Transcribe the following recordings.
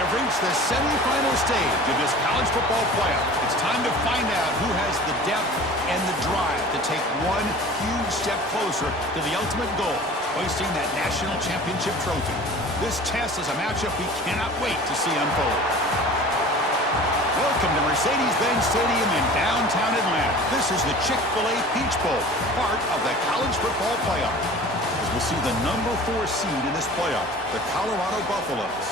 have reached the semifinal stage of this college football playoff. It's time to find out who has the depth and the drive to take one huge step closer to the ultimate goal, hoisting that national championship trophy. This test is a matchup we cannot wait to see unfold. Welcome to Mercedes-Benz Stadium in downtown Atlanta. This is the Chick-fil-A Peach Bowl, part of the college football playoff. As we'll see the number 4 seed in this playoff, the Colorado Buffaloes,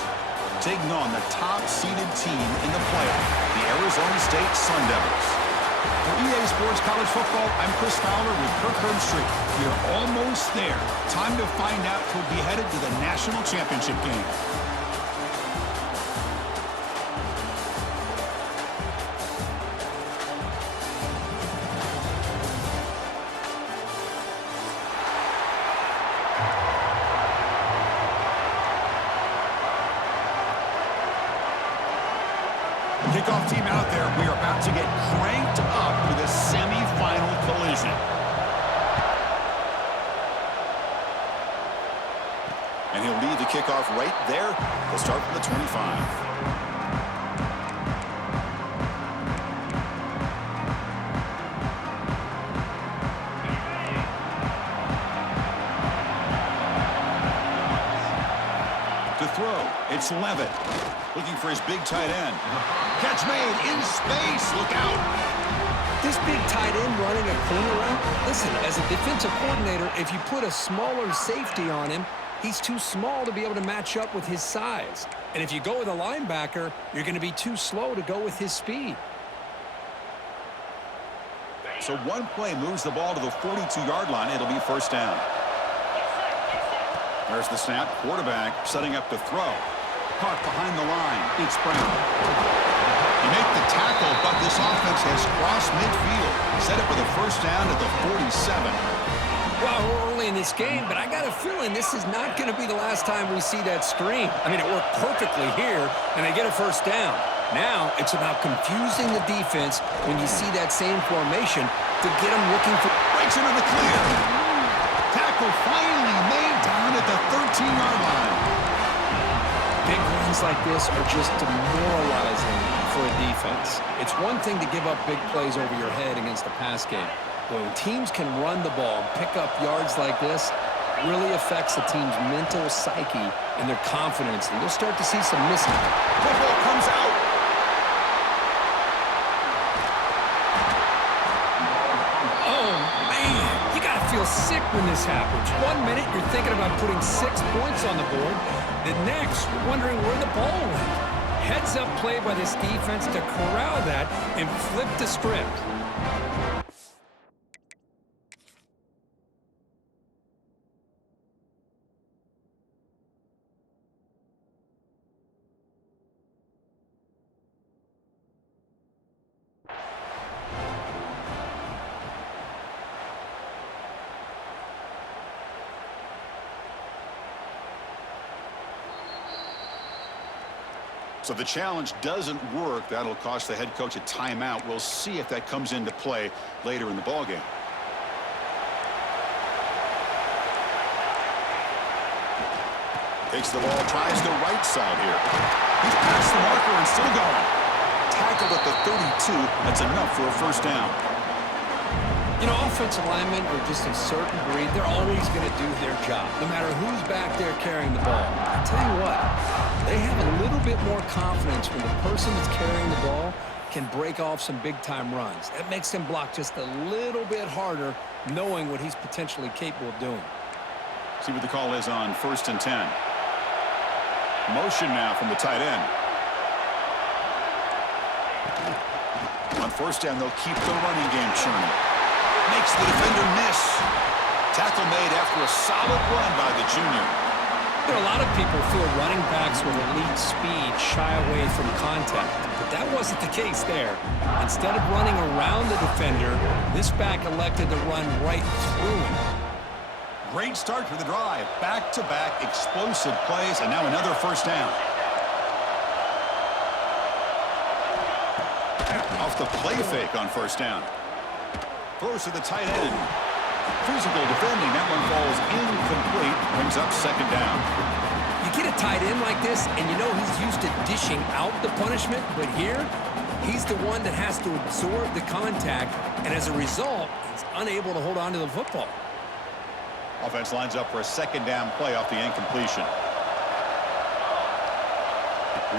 taking on the top-seeded team in the playoff, the Arizona State Sun Devils. For EA Sports College Football, I'm Chris Fowler with Kirk Herbstreit. We are almost there. Time to find out who'll be headed to the national championship game. Kickoff team out there. We are about to get cranked up with a semi-final collision. And he'll lead the kickoff right there. They'll start from the 25. To throw, it's Levitt. Looking for his big tight end. Catch made in space. Look out. This big tight end running a corner route, listen, as a defensive coordinator, if you put a smaller safety on him, he's too small to be able to match up with his size. And if you go with a linebacker, you're going to be too slow to go with his speed. So one play moves the ball to the 42-yard line. It'll be first down. There's the snap. Quarterback setting up to throw. Caught behind the line. It's Brown. You make the tackle, but this offense has crossed midfield. Set up with a first down at the 47. Well, we're early in this game, but I got a feeling this is not going to be the last time we see that screen. I mean, it worked perfectly here, and they get a first down. Now it's about confusing the defense when you see that same formation to get them looking for... Breaks into the clear. Tackle finally made down at the 13-yard line. Big runs like this are just demoralizing for a defense. It's one thing to give up big plays over your head against a pass game. When teams can run the ball, pick up yards like this, it really affects the team's mental psyche and their confidence, and you'll start to see some missing. Football comes out. Oh, man, you got to feel sick when this happens. 1 minute, you're thinking about putting 6 points on the board. The next, you're wondering where the ball went. Heads-up play by this defense to corral that and flip the script. So the challenge doesn't work. That'll cost the head coach a timeout. We'll see if that comes into play later in the ballgame. Takes the ball, tries the right side here. He's past the marker and still going. Tackled at the 32. That's enough for a first down. You know, offensive linemen are just a certain breed. They're always going to do their job, no matter who's back there carrying the ball. I tell you what, they have a little bit more confidence when the person that's carrying the ball can break off some big-time runs. That makes them block just a little bit harder, knowing what he's potentially capable of doing. See what the call is on 1st and 10. Motion now from the tight end. On first down, they'll keep the running game churning. Makes the defender miss. Tackle made after a solid run by the junior. You know, a lot of people feel running backs with elite speed shy away from contact, but that wasn't the case there. Instead of running around the defender, this back elected to run right through him. Great start for the drive. Back-to-back explosive plays, and now another first down. Off the play fake on first down. Throws to the tight end. Physical defending. That one falls incomplete. Brings up second down. You get a tight end like this, and you know he's used to dishing out the punishment, but here, he's the one that has to absorb the contact, and as a result, he's unable to hold on to the football. Offense lines up for a second down play off the incompletion.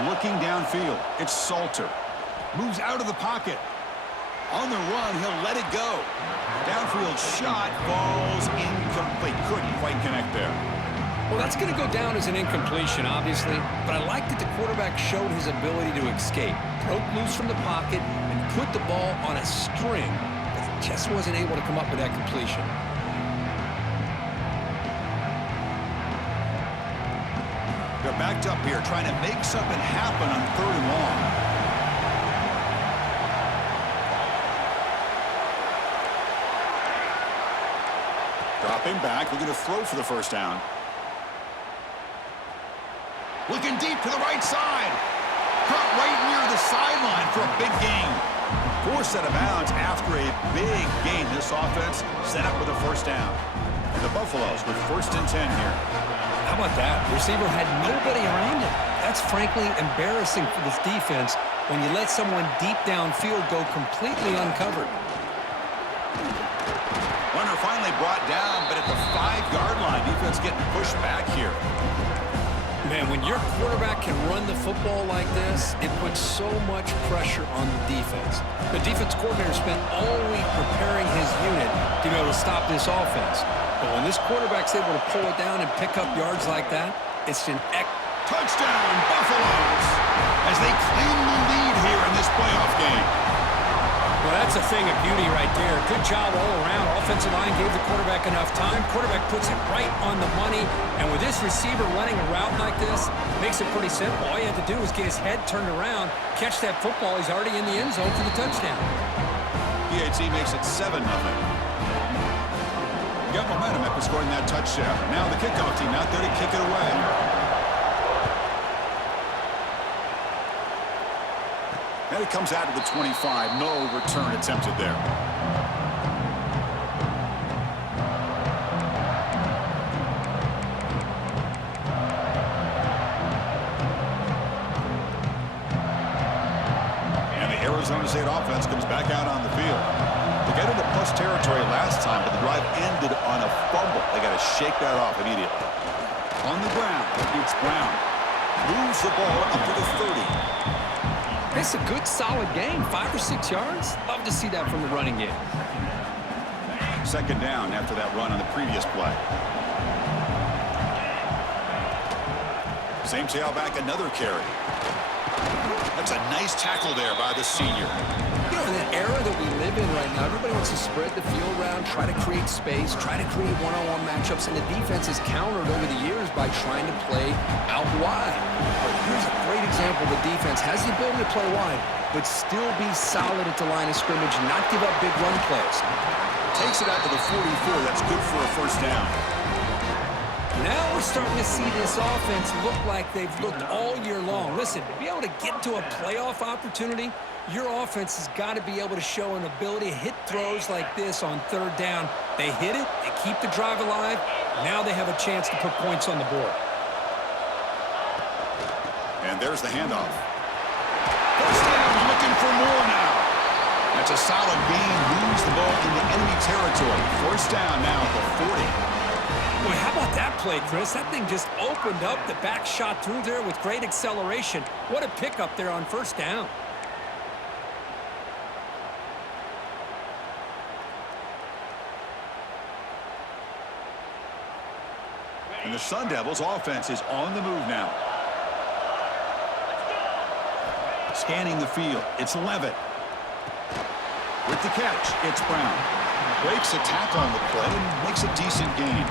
Looking downfield, it's Salter. Moves out of the pocket. On the run, he'll let it go. Downfield shot falls incomplete. Couldn't quite connect there. Well, that's going to go down as an incompletion, obviously, but I like that the quarterback showed his ability to escape, broke loose from the pocket, and put the ball on a string, but he just wasn't able to come up with that completion. They're backed up here, trying to make something happen on 3rd and long. Dropping back, looking to throw for the first down. Looking deep to the right side. Caught right near the sideline for a big gain. Forced out of bounds after a big gain. This offense set up with a first down. And the Buffaloes with 1st and 10 here. How about that? The receiver had nobody around him. That's frankly embarrassing for this defense when you let someone deep downfield go completely uncovered. Runner finally brought down, but at the 5-yard line, defense getting pushed back here. Man, when your quarterback can run the football like this, it puts so much pressure on the defense. The defense coordinator spent all week preparing his unit to be able to stop this offense. But when this quarterback's able to pull it down and pick up yards like that, it's an touchdown, Buffaloes, as they claim the lead here in this playoff game. Well, that's a thing of beauty right there. Good job all around. Offensive line gave the quarterback enough time. Quarterback puts it right on the money. And with this receiver running a route like this, makes it pretty simple. All you have to do is get his head turned around, catch that football. He's already in the end zone for the touchdown. PAT makes it 7-0. Got momentum after scoring that touchdown. Now the kickoff team out there to kick it away. And it comes out to the 25. No return attempted there. And the Arizona State offense comes back out on the field. They got into plus territory last time, but the drive ended on a fumble. They got to shake that off immediately. On the ground, it's Brown. Moves the ball up to the 30. It's a good, solid game. 5 or 6 yards. Love to see that from the running game. Second down after that run on the previous play. Same tailback, another carry. That's a nice tackle there by the senior. You know, in the era that we live in right now, everybody wants to spread the field around, try to create space, try to create one-on-one matchups, and the defense has countered over the years by trying to play out wide. But here's a great example. The defense has the ability to play wide, but still be solid at the line of scrimmage, not give up big run plays. Takes it out to the 44. That's good for a first down. Now we're starting to see this offense look like they've looked all year long. Listen, to be able to get to a playoff opportunity, your offense has got to be able to show an ability to hit throws like this on 3rd down. They hit it, they keep the drive alive. Now they have a chance to put points on the board. And there's the handoff. First down, looking for more now. That's a solid gain, moves the ball into enemy territory. First down now at the 40. Boy, how about that play, Chris? That thing just opened up. The back shot through there with great acceleration. What a pickup there on first down. And the Sun Devils offense is on the move now. Scanning the field, it's Levitt. With the catch, it's Brown. Breaks a tackle on the play and makes a decent gain.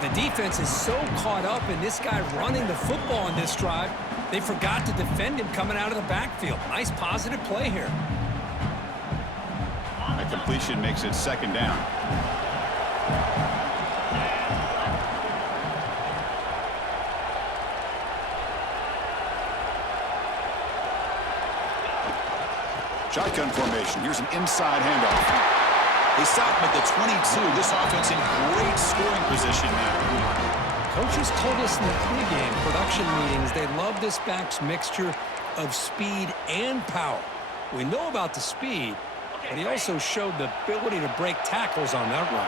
The defense is so caught up in this guy running the football on this drive, they forgot to defend him coming out of the backfield. Nice positive play here. A completion makes it second down. Shotgun formation. Here's an inside handoff. They stop him at the 22. This offense in great scoring position now. Coaches told us in the pregame production meetings they love this back's mixture of speed and power. We know about the speed, but he also showed the ability to break tackles on that run.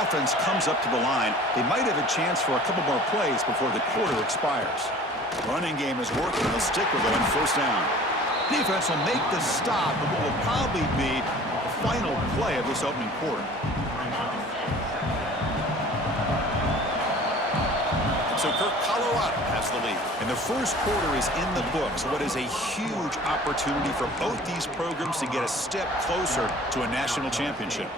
Offense comes up to the line. They might have a chance for a couple more plays before the quarter expires. Running game is working. They'll stick with it on first down. Defense will make the stop, but what will probably be the final play of this opening quarter. So Colorado has the lead. And the first quarter is in the books. What is a huge opportunity for both these programs to get a step closer to a national championship.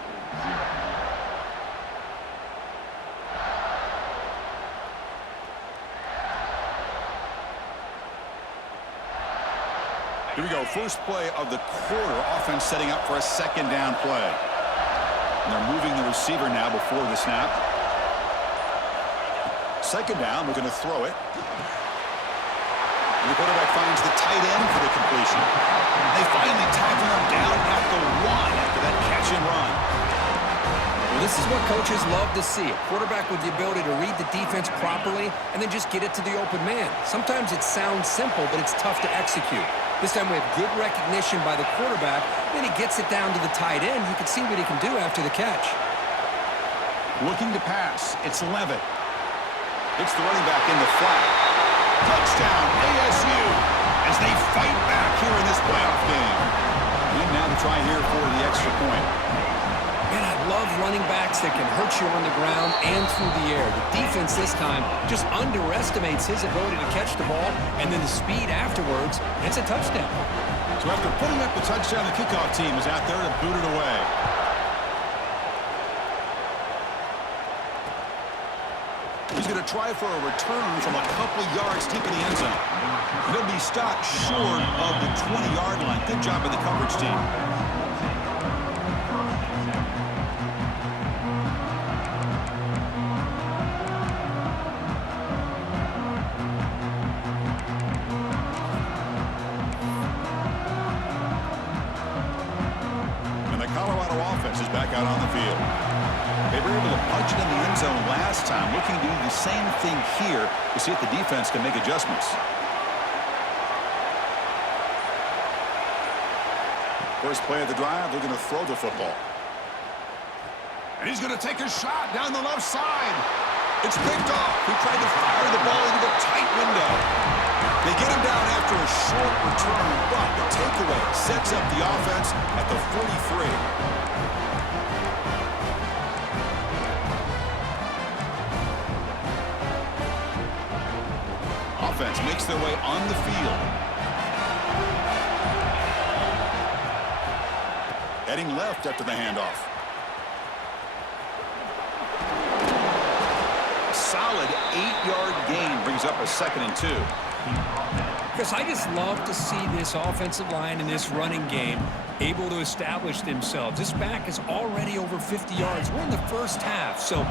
Here we go. First play of the quarter. Offense setting up for a second down play. And they're moving the receiver now before the snap. Second down, we're going to throw it. And the quarterback finds the tight end for the completion. They finally tackle him down at the 1 after that catch and run. Well, this is what coaches love to see. A quarterback with the ability to read the defense properly and then just get it to the open man. Sometimes it sounds simple, but it's tough to execute. This time we have good recognition by the quarterback. Then he gets it down to the tight end. You can see what he can do after the catch. Looking to pass. It's Levitt. It's the running back in the flat. Touchdown, ASU, as they fight back here in this playoff game. And now to try here for the extra point. Man, I love running backs that can hurt you on the ground and through the air. The defense this time just underestimates his ability to catch the ball, and then the speed afterwards, it's a touchdown. So after putting up the touchdown, the kickoff team is out there to boot it away. He's going to try for a return from a couple yards deep in the end zone. He'll be stopped short of the 20-yard line. Good job by the coverage team. And the Colorado offense is back out on the field. They were able to punch it in the end zone last time. Looking to do the same thing here to see if the defense can make adjustments. First play of the drive, they're going to throw the football. And he's going to take a shot down the left side. It's picked off. He tried to fire the ball into a tight window. They get him down after a short return, but the takeaway sets up the offense at the 43. Offense makes their way on the field. Heading left after the handoff. A solid 8-yard gain brings up a 2nd and 2. Chris, I just love to see this offensive line in this running game able to establish themselves. This back is already over 50 yards. We're in the first half, so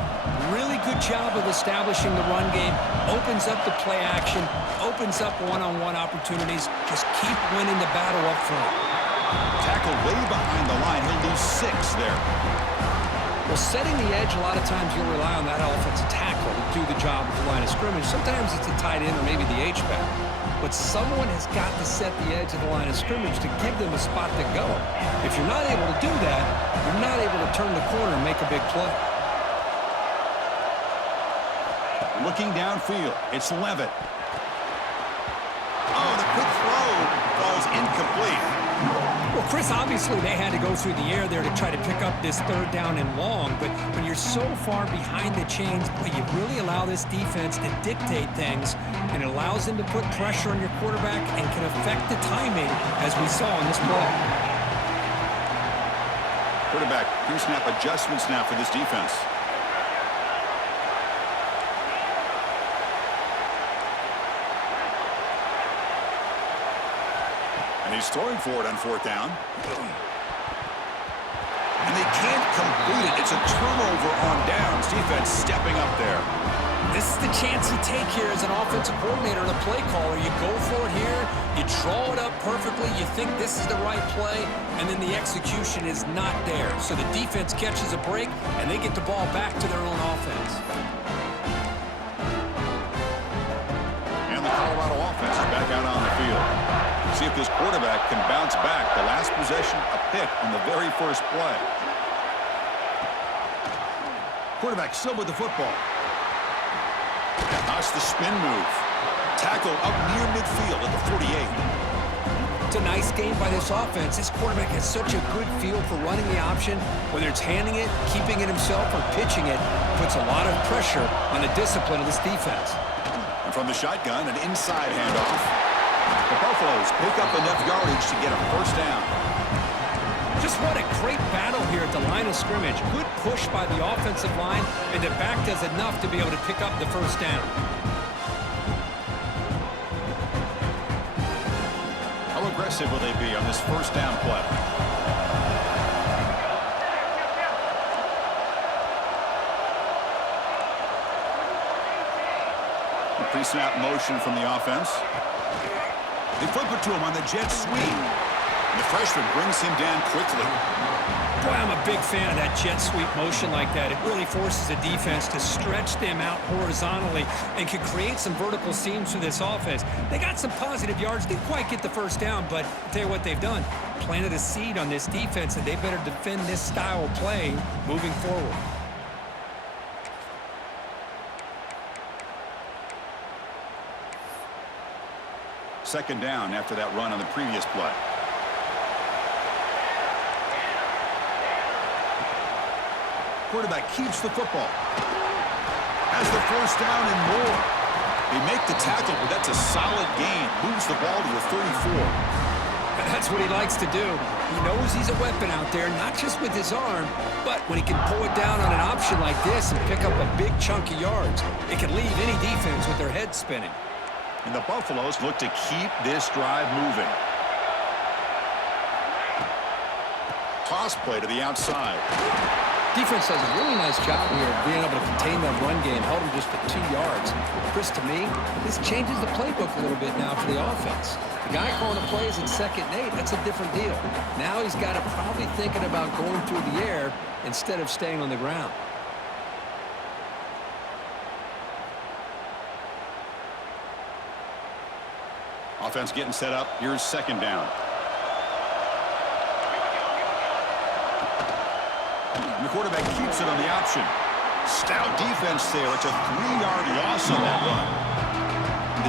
really good job of establishing the run game. Opens up the play action, opens up one-on-one opportunities. Just keep winning the battle up front. Tackle way behind the line. He'll lose 6 there. Well, setting the edge, a lot of times you'll rely on that offensive tackle to do the job at the line of scrimmage. Sometimes it's a tight end or maybe the H-back. But someone has got to set the edge of the line of scrimmage to give them a spot to go. If you're not able to do that, you're not able to turn the corner and make a big play. Looking downfield, it's Levitt. Oh, the quick throw falls incomplete. Well, Chris, obviously they had to go through the air there to try to pick up this 3rd down and long, but when you're so far behind the chains, boy, you really allow this defense to dictate things, and it allows them to put pressure on your quarterback and can affect the timing, as we saw in this play. Quarterback, pre-snap adjustments now for this defense. And he's throwing for it on 4th down. And they can't complete it. It's a turnover on downs. Defense stepping up there. This is the chance you take here as an offensive coordinator and a play caller. You go for it here, you draw it up perfectly, you think this is the right play, and then the execution is not there. So the defense catches a break, and they get the ball back to their own offense. see if this quarterback can bounce back. The last possession, a pick on the very first play. Quarterback still with the football. That's the spin move. Tackle up near midfield at the 48. It's a nice game by this offense. This quarterback has such a good feel for running the option. Whether it's handing it, keeping it himself, or pitching it, puts a lot of pressure on the discipline of this defense. And from the shotgun, an inside handoff. The Buffaloes pick up enough yardage to get a first down. Just what a great battle here at the line of scrimmage. Good push by the offensive line, and the back does enough to be able to pick up the first down. How aggressive will they be on this first down play? A pre-snap motion from the offense. They flip it to him on the jet sweep. And the freshman brings him down quickly. Boy, I'm a big fan of that jet sweep motion like that. It really forces the defense to stretch them out horizontally and can create some vertical seams for this offense. They got some positive yards. Didn't quite get the first down, but I'll tell you what they've done. Planted a seed on this defense, and they better defend this style of play moving forward. Second down after that run on the previous play. Quarterback keeps the football. Has the first down and more. They make the tackle, but that's a solid gain. Moves the ball to the 34. That's what he likes to do. He knows he's a weapon out there, not just with his arm, but when he can pull it down on an option like this and pick up a big chunk of yards, it can leave any defense with their head spinning. And the Buffaloes look to keep this drive moving. Toss play to the outside. Defense does a really nice job here of being able to contain that run game, held him just for 2 yards. Chris, to me, this changes the playbook a little bit now for the offense. The guy calling the plays at 2nd and 8, that's a different deal. Now he's got to probably thinking about going through the air instead of staying on the ground. Offense getting set up. Here's second down. And the quarterback keeps it on the option. Stout defense there. It's a 3-yard loss on that run.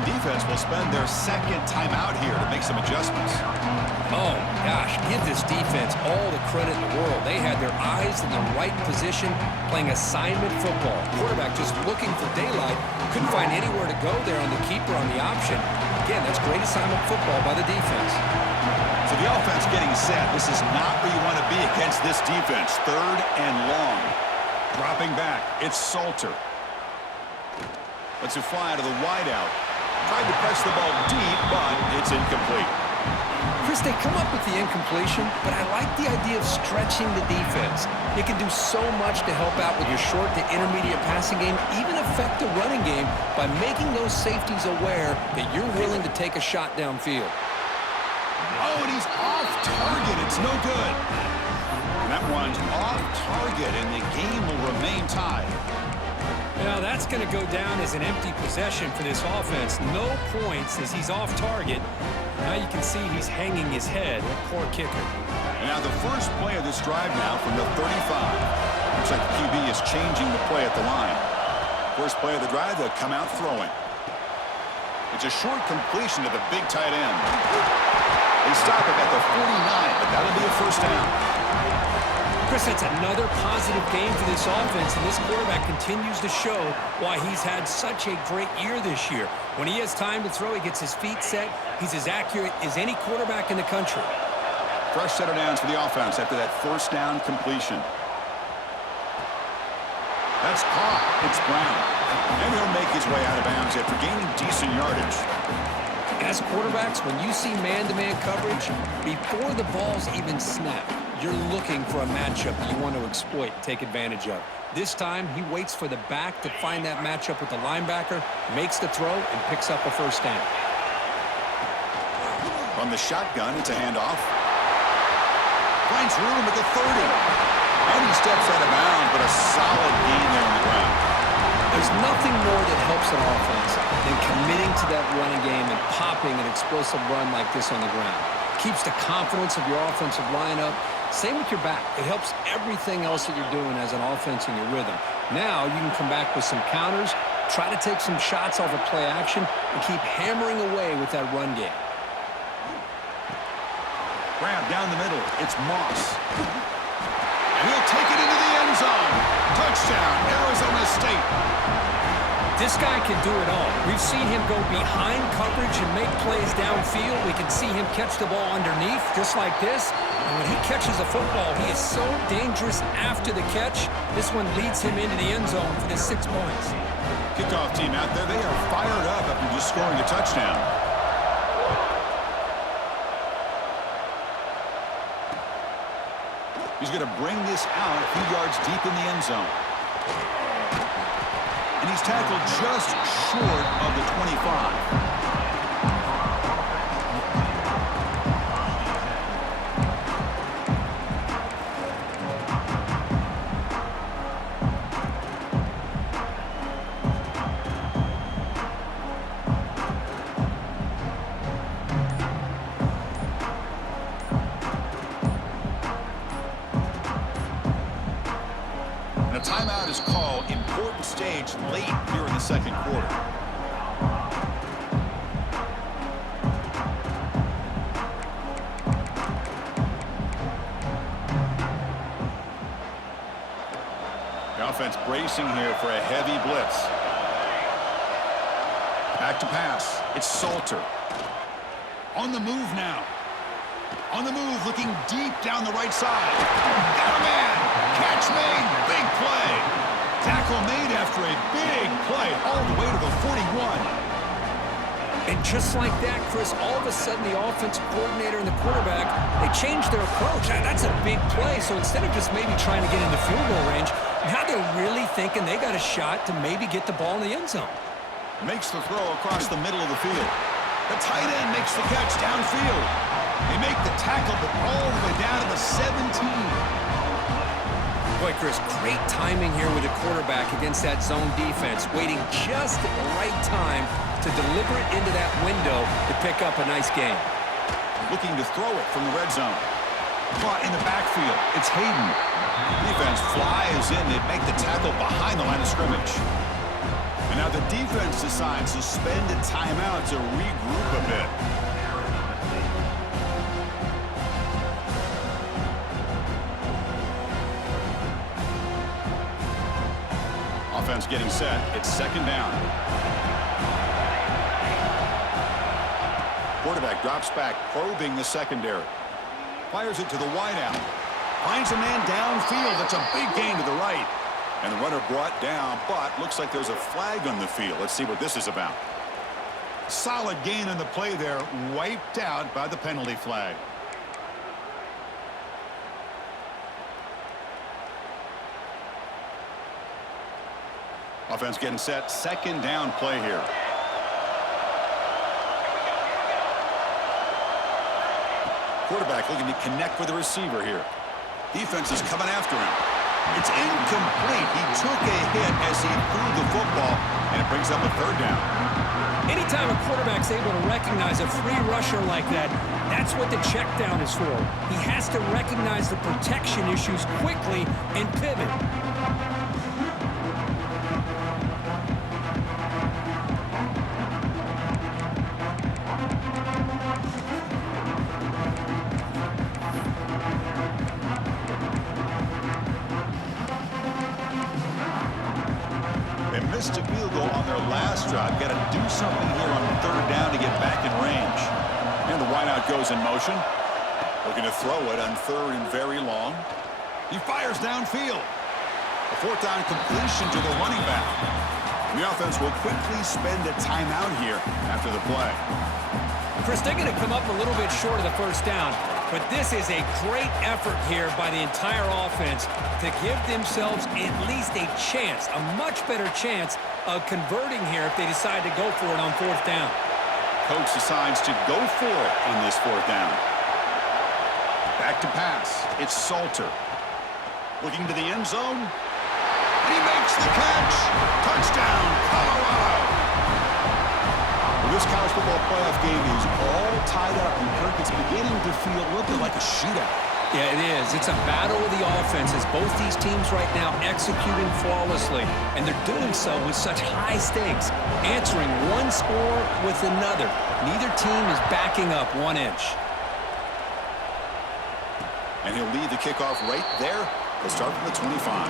The defense will spend their second timeout here to make some adjustments. Oh, gosh, give this defense all the credit in the world. They had their eyes in the right position, playing assignment football. Quarterback just looking for daylight. Couldn't find anywhere to go there on the keeper on the option. Again, that's great assignment football by the defense. So the offense getting set. This is not where you want to be against this defense. 3rd and long. Dropping back. It's Salter. Lets it fly to the wideout. Tried to press the ball deep, but it's incomplete. Chris, they come up with the incompletion, but I like the idea of stretching the defense. It can do so much to help out with your short to intermediate passing game, even affect the running game by making those safeties aware that you're willing to take a shot downfield. Oh, and he's off target. It's no good. And that one's off target, and the game will remain tied. Now that's going to go down as an empty possession for this offense. No points as he's off target. Now you can see he's hanging his head. Poor kicker. And now the first play of this drive now from the 35. Looks like the QB is changing the play at the line. First play of the drive, they'll come out throwing. It's a short completion to the big tight end. They stop it at the 49, but that'll be a first down. Chris, that's another positive game for this offense, and this quarterback continues to show why he's had such a great year this year. When he has time to throw, he gets his feet set. He's as accurate as any quarterback in the country. Fresh set of downs for the offense after that first down completion. That's caught. It's Brown. And he'll make his way out of bounds after gaining decent yardage. As quarterbacks, when you see man-to-man coverage, before the balls even snap, you're looking for a matchup that you want to exploit, take advantage of. This time, he waits for the back to find that matchup with the linebacker, makes the throw, and picks up a first down. From the shotgun, it's a handoff. Finds room at the 30. And he steps out of bounds, but a solid gain there on the ground. There's nothing more that helps an offense than committing to that running game and popping an explosive run like this on the ground. Keeps the confidence of your offensive lineup. Same with your back. It helps everything else that you're doing as an offense in your rhythm. Now you can come back with some counters, try to take some shots off of play action, and keep hammering away with that run game. Grab down the middle. It's Moss. And he'll take it into the end zone. Touchdown, Arizona State. This guy can do it all. We've seen him go behind coverage and make plays downfield. We can see him catch the ball underneath, just like this. And when he catches a football, he is so dangerous after the catch. This one leads him into the end zone for the 6 points. Kickoff team out there, they are fired up after just scoring a touchdown. He's going to bring this out a few yards deep in the end zone. And he's tackled just short of the 25. Timeout is called. Important stage late here in the second quarter. The offense bracing here for a heavy blitz. Back to pass. It's Salter. On the move now. On the move, looking deep down the right side. Got a man. Catch made. Big play. Tackle made after a big play all the way to the 41. And just like that, Chris, all of a sudden the offensive coordinator and the quarterback, they changed their approach. That's a big play. So instead of just maybe trying to get into field goal range, now they're really thinking they got a shot to maybe get the ball in the end zone. Makes the throw across the middle of the field. The tight end makes the catch downfield. They make the tackle, but all the way down to the 17. Boy, Chris, great timing here with the quarterback against that zone defense, waiting just at the right time to deliver it into that window to pick up a nice gain. Looking to throw it from the red zone. Caught in the backfield. It's Hayden. Defense flies in. They make the tackle behind the line of scrimmage. And now the defense decides to spend a timeout to regroup a bit. Offense getting set. It's second down. Quarterback drops back, probing the secondary. Fires it to the wideout. Finds a man downfield. That's a big gain to the right. And the runner brought down, but looks like there's a flag on the field. Let's see what this is about. Solid gain on the play there. Wiped out by the penalty flag. Offense getting set. Second down play here. Quarterback looking to connect with the receiver here. Defense is coming after him. It's incomplete. He took a hit as he threw the football, and it brings up a third down. Anytime a quarterback's able to recognize a free rusher like that, that's what the check down is for. He has to recognize the protection issues quickly and pivot. Missed a field goal on their last drive. Got to do something here on third down to get back in range. And the wideout goes in motion. Looking to throw it on third and very long. He fires downfield. A fourth down completion to the running back. And the offense will quickly spend a timeout here after the play. Chris, they're going to come up a little bit short of the first down, but this is a great effort here by the entire offense to give themselves at least a chance, a much better chance of converting here if they decide to go for it on fourth down. Coach decides to go for it on this fourth down. Back to pass. It's Salter. Looking to the end zone. And he makes the catch. Touchdown, Colorado. Well, this college football playoff game is all tied up, and Kirk, it's beginning to feel a little bit like a shootout. Yeah, it is. It's a battle of the offenses. Both these teams right now executing flawlessly, and they're doing so with such high stakes, answering one score with another. Neither team is backing up 1 inch. And he'll lead the kickoff right there. He'll start from the 25.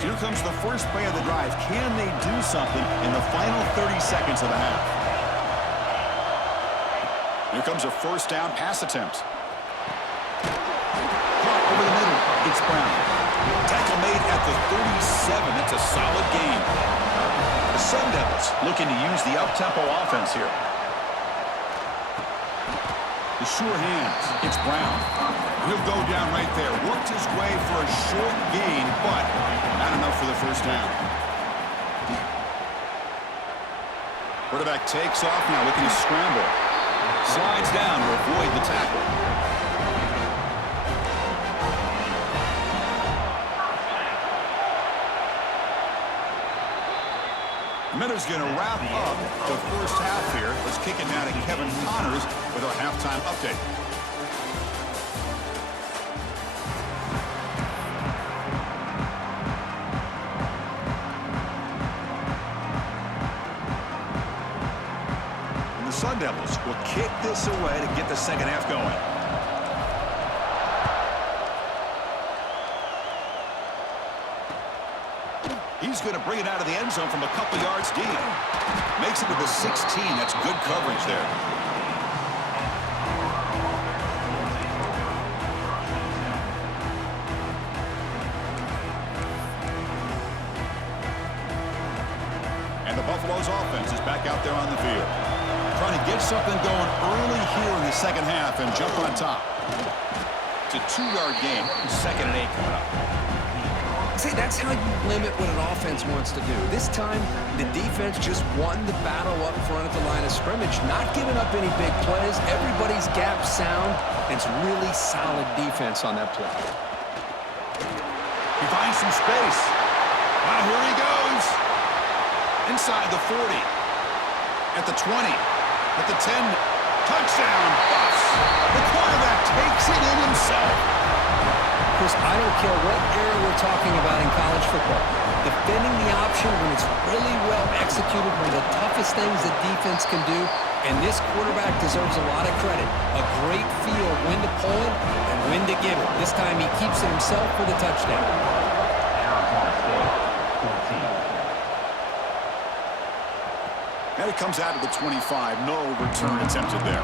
Here comes the first play of the drive. Can they do something in the final 30 seconds of the half? Here comes a first down pass attempt. Caught over the middle. It's Brown. Tackle made at the 37. That's a solid gain. The Sun Devils looking to use the up-tempo offense here. The sure hands. It's Brown. He'll go down right there. Worked his way for a short gain, but not enough for the first down. Quarterback takes off now, looking to scramble. Slides down to avoid the tackle. The Miners going to wrap up the first half here. Let's kick it now to Kevin Connors with our halftime update. And the Sun Devils will kick this away to get the second half going. He's going to bring it out of the end zone from a couple yards deep. Makes it to the 16. That's good coverage there. And the Buffalo's offense is back out there on the field. Trying to get something going early here in the second half and jump on top. It's a 2-yard gain. 2nd and 8 coming up. See, that's how you limit what an offense wants to do. This time, the defense just won the battle up front at the line of scrimmage, not giving up any big plays. Everybody's gap sound, and it's really solid defense on that play. He finds some space. Now here he goes. Inside the 40. At the 20. At the 10. Touchdown, Buffs. The quarterback takes it in himself. Chris, I don't care what era we're talking about in college football. Defending the option when it's really well executed, one of the toughest things that defense can do, and this quarterback deserves a lot of credit. A great feel of when to pull it and when to give it. This time he keeps it himself for the touchdown. And it comes out to the 25. No return attempted there.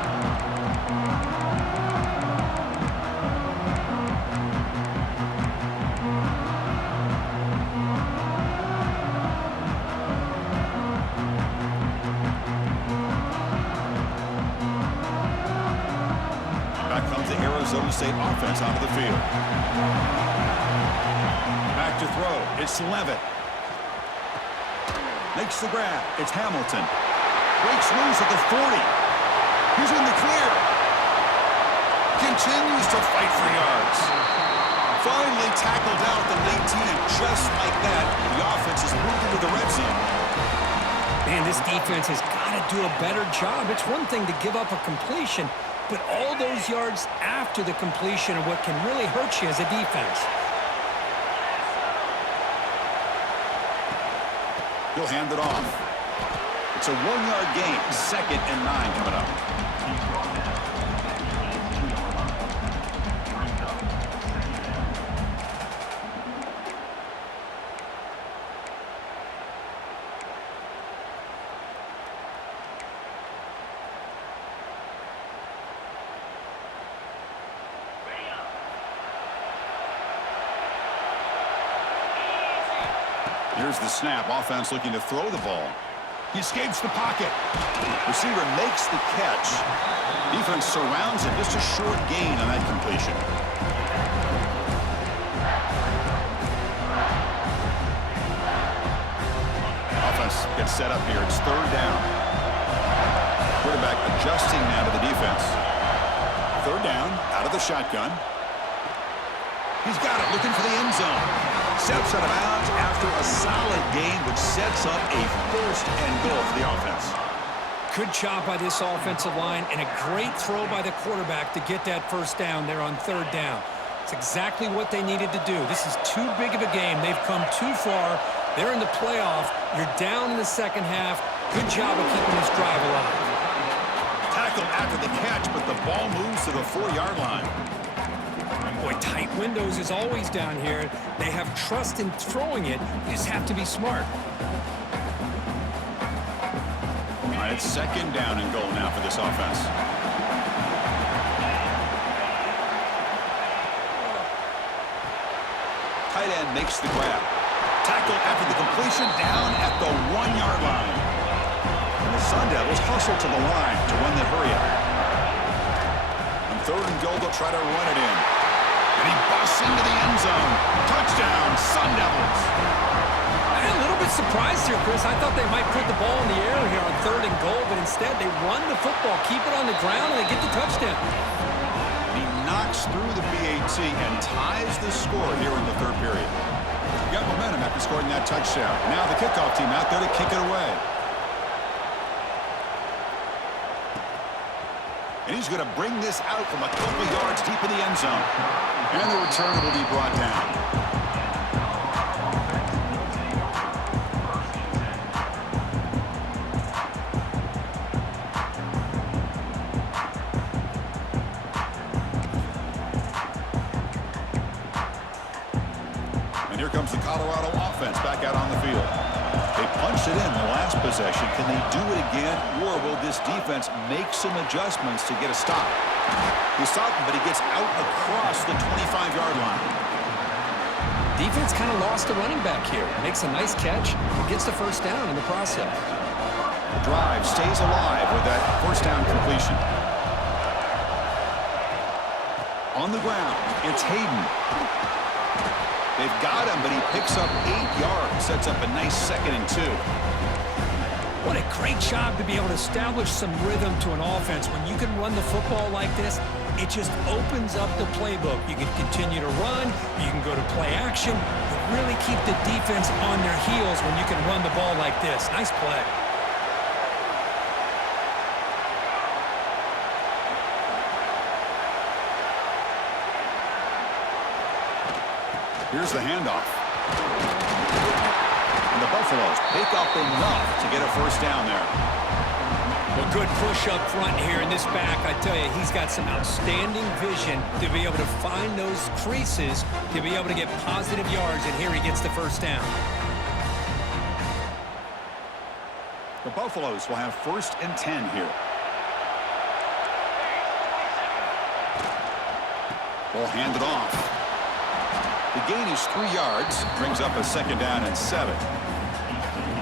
Arizona State offense onto the field. Back to throw. It's Levitt. Makes the grab. It's Hamilton. Breaks loose at the 40. He's in the clear. Continues to fight for yards. Finally tackled out at the 19, and just like that, the offense has moved into the red zone. Man, this defense has got to do a better job. It's one thing to give up a completion, but all those yards after the completion are what can really hurt you as a defense. He'll hand it off. It's a 1-yard gain. 2nd and 9 coming up. Here's the snap. Offense looking to throw the ball. He escapes the pocket. Receiver makes the catch. Defense surrounds him. Just a short gain on that completion. Offense gets set up here. It's 3rd down. Quarterback adjusting now to the defense. Third down, out of the shotgun. He's got it, looking for the end zone. Steps out of bounds after a solid gain, which sets up a first and goal for the offense. Good job by this offensive line, and a great throw by the quarterback to get that first down there on third down. It's exactly what they needed to do. This is too big of a game. They've come too far. They're in the playoff. You're down in the second half. Good job of keeping this drive alive. Tackled after the catch, but the ball moves to the 4-yard line. Boy, tight windows is always down here. They have trust in throwing it. You just have to be smart. All right, it's second down and goal now for this offense. Tight end makes the grab. Tackle after the completion, down at the 1-yard line. And the Sun Devils hustle to the line to run the hurry-up. On third and goal, they'll try to run it in. And he busts into the end zone. Touchdown, Sun Devils. I'm a little bit surprised here, Chris. I thought they might put the ball in the air here on third and goal, but instead they run the football, keep it on the ground, and they get the touchdown. He knocks through the BAT and ties the score here in the third period. Got momentum after scoring that touchdown. Now the kickoff team out there to kick it away. And he's going to bring this out from a couple yards deep in the end zone. And the return will be brought down. And here comes the Colorado offense back out on the field. They punched it in the last possession. Can they do it again, or will this defense make some adjustments to get a stop? He stopped him, but he gets out across the 25-yard line. Defense kind of lost a running back here. Makes a nice catch and gets the first down in the process. The drive stays alive with that first down completion. On the ground, it's Hayden. They've got him, but he picks up 8 yards, sets up a nice 2nd and 2. What a great job to be able to establish some rhythm to an offense. When you can run the football like this, it just opens up the playbook. You can continue to run. You can go to play action. You really keep the defense on their heels when you can run the ball like this. Nice play. Here's the handoff. And the Buffaloes pick up enough to get a first down there. Well, good push up front here in this back. I tell you, he's got some outstanding vision to be able to find those creases, to be able to get positive yards, and here he gets the first down. The Buffaloes will have 1st and 10 here. Ball handed off. The gain is 3 yards, brings up a 2nd down and 7.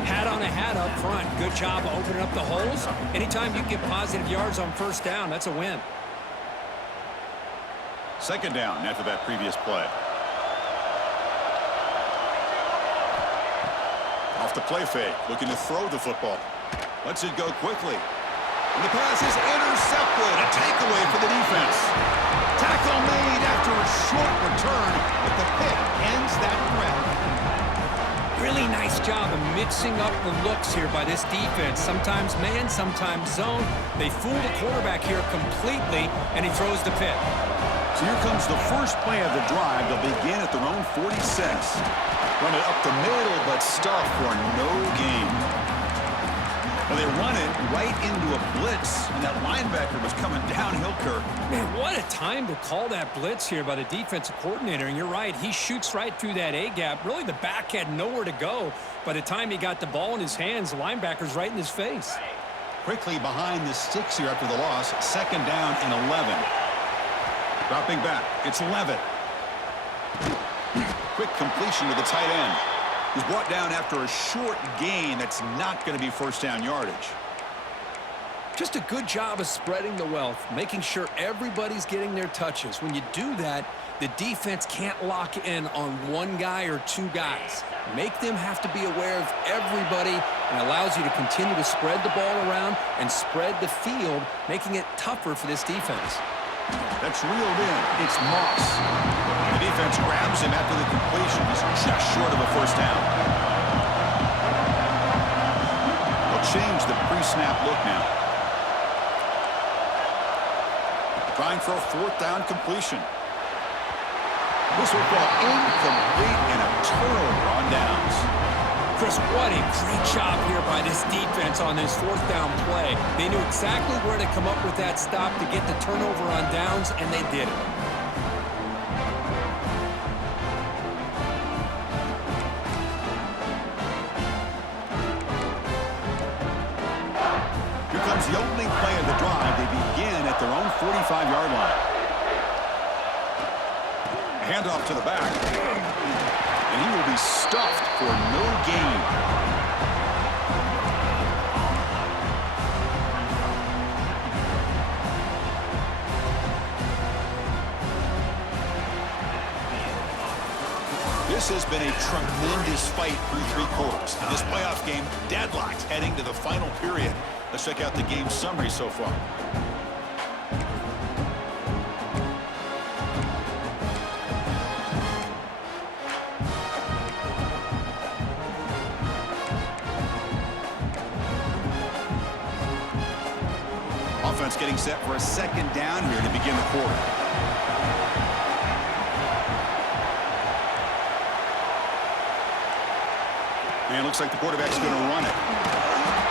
Hat on a hat up front. Good job of opening up the holes. Anytime you get positive yards on first down, that's a win. 2nd down after that previous play. Off the play fake, looking to throw the football. Lets it go quickly. And the pass is intercepted. A takeaway for the defense. Tackle made after a short return, but the pick ends that threat. Really nice job of mixing up the looks here by this defense. Sometimes man, sometimes zone. They fool the quarterback here completely, and he throws the pick. So here comes the first play of the drive. They'll begin at their own 46. Run it up the middle, but stuff for no gain. Well, they run it right into a blitz, and that linebacker was coming downhill, Kirk. Man, what a time to call that blitz here by the defensive coordinator. And you're right, he shoots right through that A-gap. Really, the back had nowhere to go. By the time he got the ball in his hands, the linebacker's right in his face. Quickly behind the sticks here after the loss. 2nd down and 11. Dropping back, it's Levitt. Quick completion to the tight end. He's brought down after a short gain that's not going to be first down yardage. Just a good job of spreading the wealth, making sure everybody's getting their touches. When you do that, the defense can't lock in on one guy or two guys. Make them have to be aware of everybody and allows you to continue to spread the ball around and spread the field, making it tougher for this defense. That's reeled in. It's Moss. The defense grabs him after the completion. He's just short of a first down. They'll change the pre-snap look now. Trying for a fourth down completion. This will fall incomplete and a turnover on downs. Chris, what a great job here by this defense on this fourth down play. They knew exactly where to come up with that stop to get the turnover on downs, and they did it. Here comes the opening play of the drive. They begin at their own 45-yard line. Handoff to the back. And he will be stuffed for no gain. This has been a tremendous fight through 3 quarters. This playoff game deadlocked heading to the final period. Let's check out the game summary so far. Offense getting set for a second down here to begin the quarter. And looks like the quarterback's going to run it.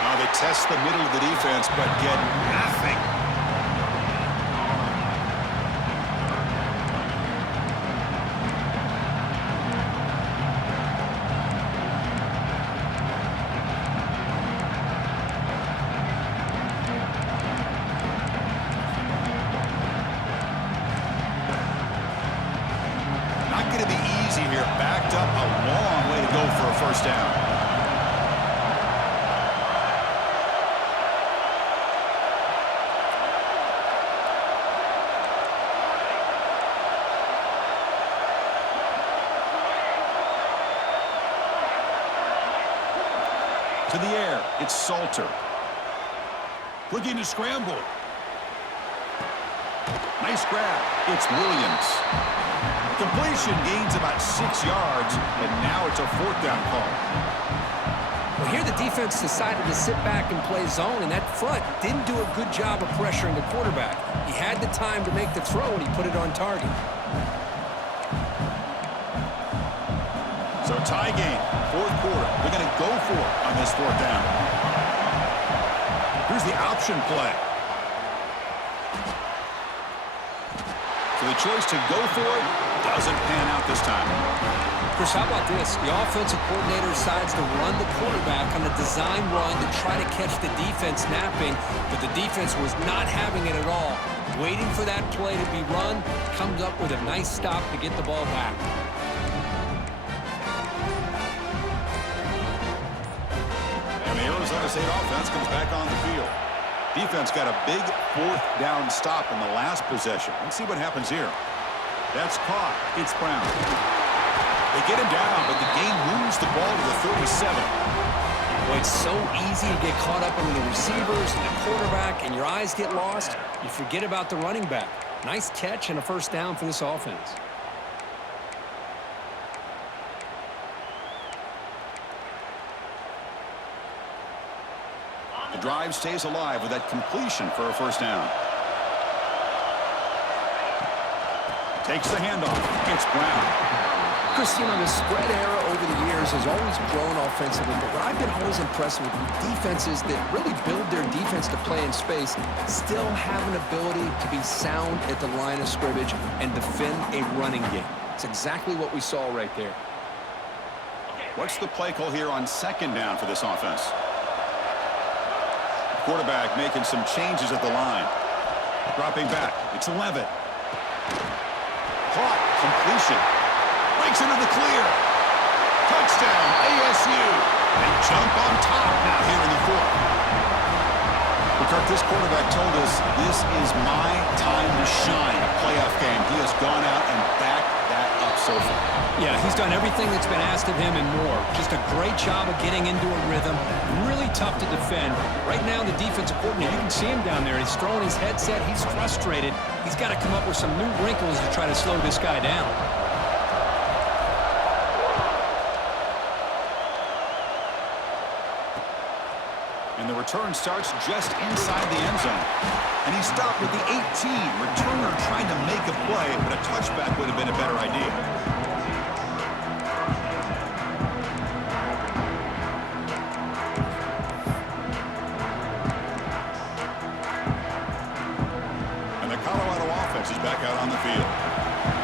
Now they test the middle of the defense, but get nothing. Not going to be easy here. Backed up a long way to go for a first down. To the air, it's Salter. Looking to scramble. Nice grab. It's Williams. Completion gains about 6 yards, and now it's a fourth down call. Well, here the defense decided to sit back and play zone, and that front didn't do a good job of pressuring the quarterback. He had the time to make the throw, and he put it on target. So tie game, fourth quarter. They're going to go for it on this fourth down. Here's the option play. So the choice to go for it doesn't pan out this time. Chris, how about this? The offensive coordinator decides to run the quarterback on a design run to try to catch the defense napping, but the defense was not having it at all. Waiting for that play to be run, comes up with a nice stop to get the ball back. And the Arizona State offense comes back on the field. Defense got a big fourth down stop in the last possession. Let's see what happens here. That's caught. It's Brown. They get him down, but the game moves the ball to the 37. Well, it's so easy to get caught up on the receivers and the quarterback, and your eyes get lost. You forget about the running back. Nice catch and a first down for this offense. The drive stays alive with that completion for a first down. Takes the handoff. It's Brown. Chris, you know, the spread era over the years has always grown offensively, but what I've been always impressed with defenses that really build their defense to play in space still have an ability to be sound at the line of scrimmage and defend a running game. It's exactly what we saw right there. What's the play call here on second down for this offense? Quarterback making some changes at the line. Dropping back. It's 11. Caught. Completion. Breaks into the clear. Touchdown, ASU. They jump on top now here in the fourth. Kirk, this quarterback told us this is my time to shine. A playoff game. He has gone out and backed that up so far. Yeah, he's done everything that's been asked of him and more. Just a great job of getting into a rhythm. Really tough to defend. Right now, the defensive coordinator, you can see him down there. He's throwing his headset. He's frustrated. He's got to come up with some new wrinkles to try to slow this guy down. And the return starts just inside the end zone. And he stopped with the 18. Returner trying to make a play, but a touchback would have been a better idea. And the Colorado offense is back out on the field.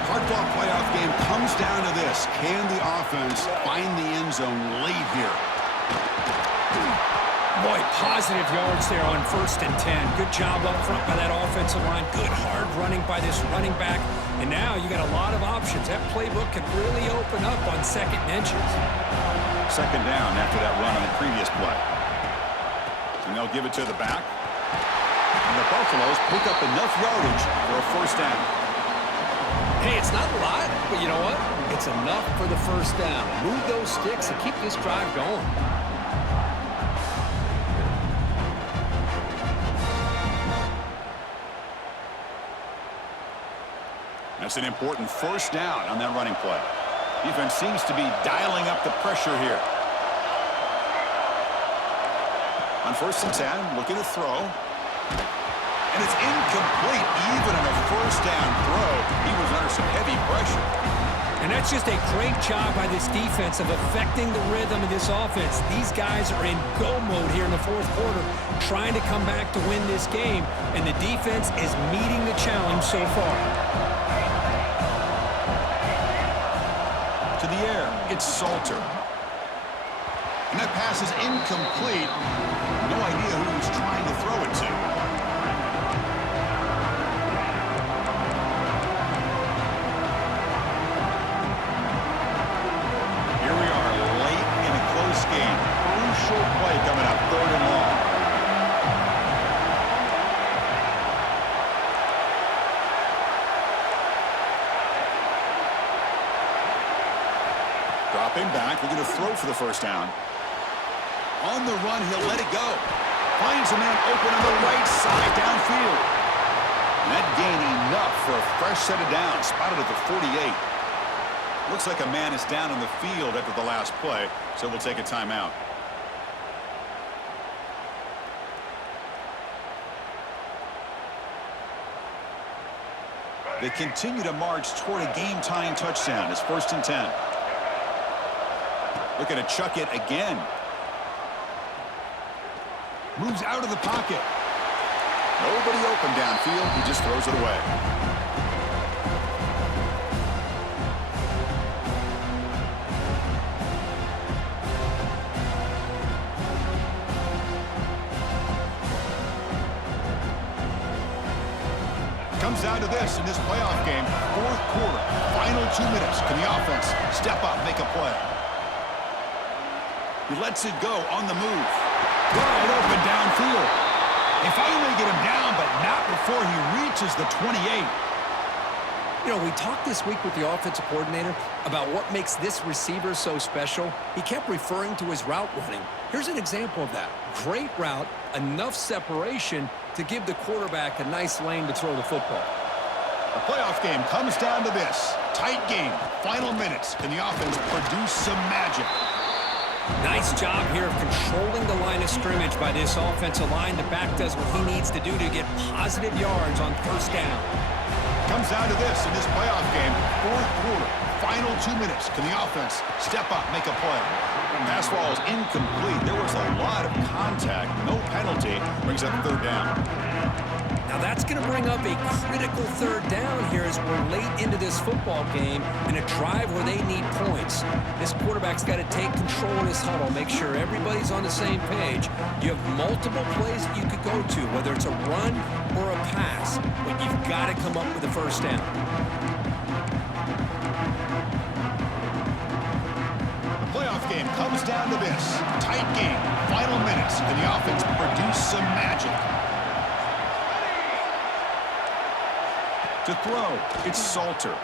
Hard-fought playoff game comes down to this. Can the offense find the end zone late here? Boy, positive yards there on 1st and 10. Good job up front by that offensive line. Good hard running by this running back. And now you got a lot of options. That playbook can really open up on 2nd and inches. 2nd down after that run on the previous play. And they'll give it to the back. And the Buffaloes pick up enough yardage for a 1st down. Hey, it's not a lot, but you know what? It's enough for the 1st down. Move those sticks and keep this drive going. That's an important 1st down on that running play. Defense seems to be dialing up the pressure here. On 1st and 10, looking to throw. And it's incomplete, even on a 1st down throw. He was under some heavy pressure. And that's just a great job by this defense of affecting the rhythm of this offense. These guys are in go mode here in the 4th quarter, trying to come back to win this game, and the defense is meeting the challenge so far. To the air, it's Salter. And that pass is incomplete. No idea who he's trying to throw it to. Here we are, late in a close game. Crucial play coming up, 3rd and long. Dropping back, we're going to throw for the 1st down. On the run, he'll let it go. Finds a man open on the right side downfield. And that gained enough for a fresh set of downs, spotted at the 48. Looks like a man is down on the field after the last play, so we'll take a timeout. They continue to march toward a game-tying touchdown. It's 1st and 10. Looking to chuck it again. Moves out of the pocket. Nobody open downfield. He just throws it away. Comes down to this in this playoff game. 4th quarter. Final 2 minutes. Can the offense step up, make a play? He lets it go on the move. Wide open downfield. They finally get him down, but not before he reaches the 28. You know, we talked this week with the offensive coordinator about what makes this receiver so special. He kept referring to his route running. Here's an example of that. Great route, enough separation to give the quarterback a nice lane to throw the football. The playoff game comes down to this. Tight game, final minutes. Can the offense produce some magic? Nice job here of controlling the line of scrimmage by this offensive line. The back does what he needs to do to get positive yards on 1st down. Comes down to this in this playoff game. 4th quarter, final 2 minutes. Can the offense step up, make a play? Pass ball is incomplete. There was a lot of contact. No penalty. Brings up 3rd down. Now that's going to bring up a critical 3rd down here as we're late into this football game in a drive where they need points. This quarterback's got to take control of this huddle, make sure everybody's on the same page. You have multiple plays that you could go to, whether it's a run or a pass, but you've got to come up with a 1st down. The playoff game comes down to this. Tight game, final minutes. Can the offense produce some magic? To throw, it's Salter.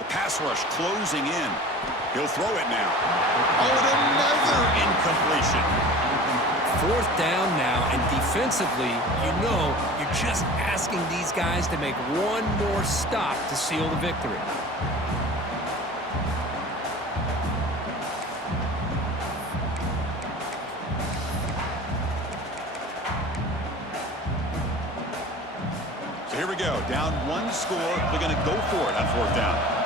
The pass rush closing in. He'll throw it now. Oh, and another incompletion. Fourth down now, and defensively, you know you're just asking these guys to make one more stop to seal the victory. So here we go. Down one score. They're going to go for it on fourth down.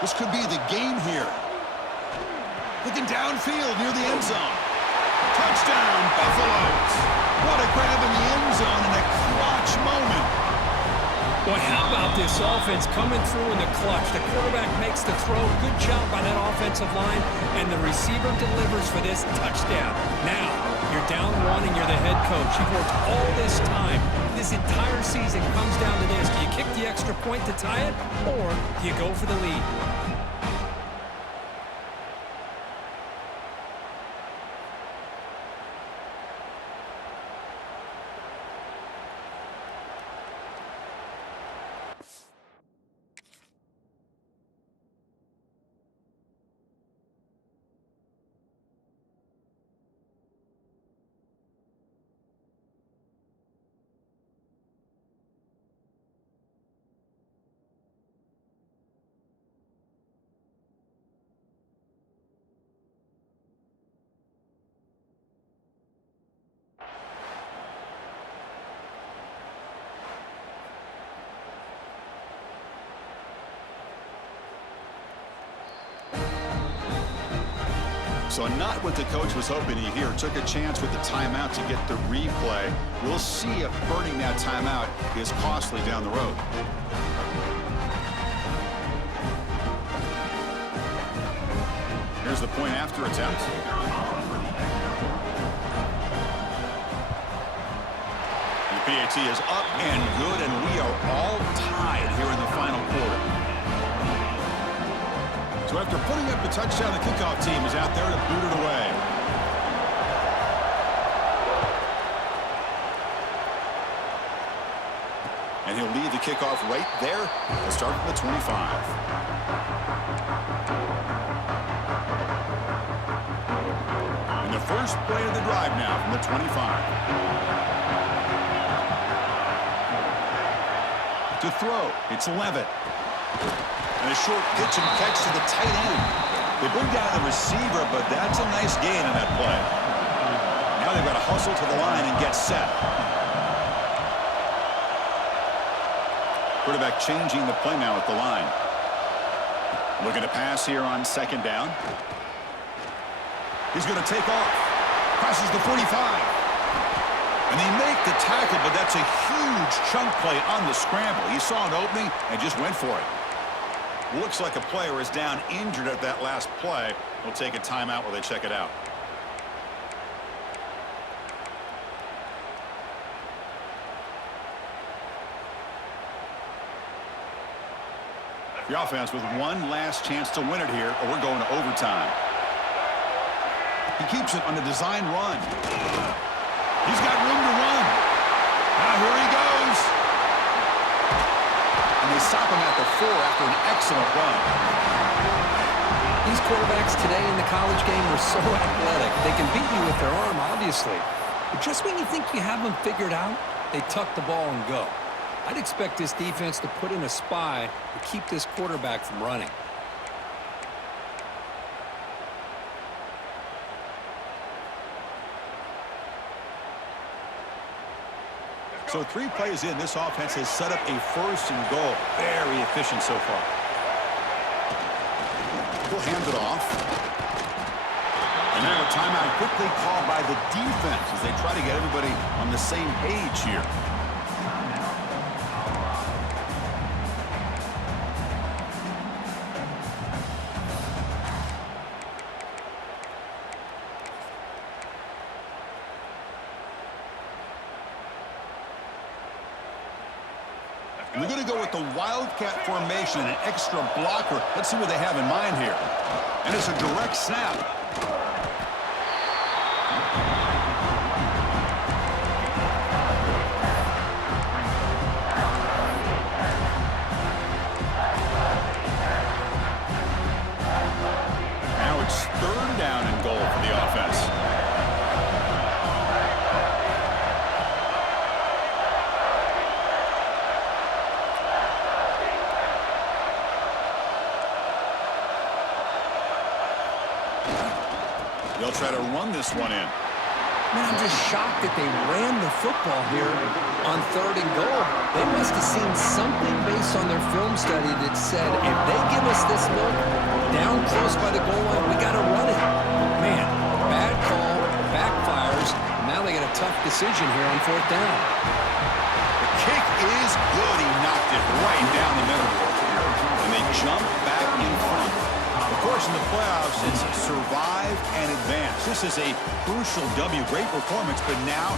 This could be the game here. Looking downfield near the end zone. Touchdown, Buffaloes. What a grab in the end zone in a clutch moment. Boy, how about this offense coming through in the clutch? The quarterback makes the throw. Good job by that offensive line. And the receiver delivers for this touchdown. Now, you're down one and you're the head coach. You've worked all this time. This entire season comes down to this. Do you kick the extra point to tie it, or do you go for the lead? So not what the coach was hoping to hear. Took a chance with the timeout to get the replay. We'll see if burning that timeout is costly down the road. Here's the point after attempt. The PAT is up and good, and we are all tied here in the final quarter. So after putting up the touchdown, the kickoff team is out there to boot it away. And he'll lead the kickoff right there. He'll start from the 25. And the first play of the drive now from the 25. To throw, it's Levitt. And a short pitch and catch to the tight end. They bring down the receiver, but that's a nice gain on that play. Now they've got to hustle to the line and get set. Quarterback changing the play now at the line. Looking to pass here on second down. He's going to take off. Passes the 45. And they make the tackle, but that's a huge chunk play on the scramble. He saw an opening and just went for it. Looks like a player is down injured at that last play. We'll take a timeout while they check it out. The offense with one last chance to win it here, or we're going to overtime. He keeps it on the design run. He's got room to run. Now here he goes. And they stop him at the 4 after an excellent run. These quarterbacks today in the college game are so athletic. They can beat you with their arm, obviously. But just when you think you have them figured out, they tuck the ball and go. I'd expect this defense to put in a spy to keep this quarterback from running. So 3 plays in, this offense has set up a first and goal. Very efficient so far. We'll hand it off. And now a timeout quickly called by the defense as they try to get everybody on the same page here. We're going to go with the Wildcat formation, an extra blocker. Let's see what they have in mind here. And it's a direct snap. They'll try to run this one in. Man, I'm just shocked that they ran the football here on 3rd and goal. They must have seen something based on their film study that said, if they give us this look down close by the goal line, we got to run it. Man, bad call, backfires, and now they got a tough decision here on 4th down. The kick is good. He knocked it right down the middle. And they jump back in front. Of course, in the playoffs, it's survive and advance. This is a crucial W. Great performance, but now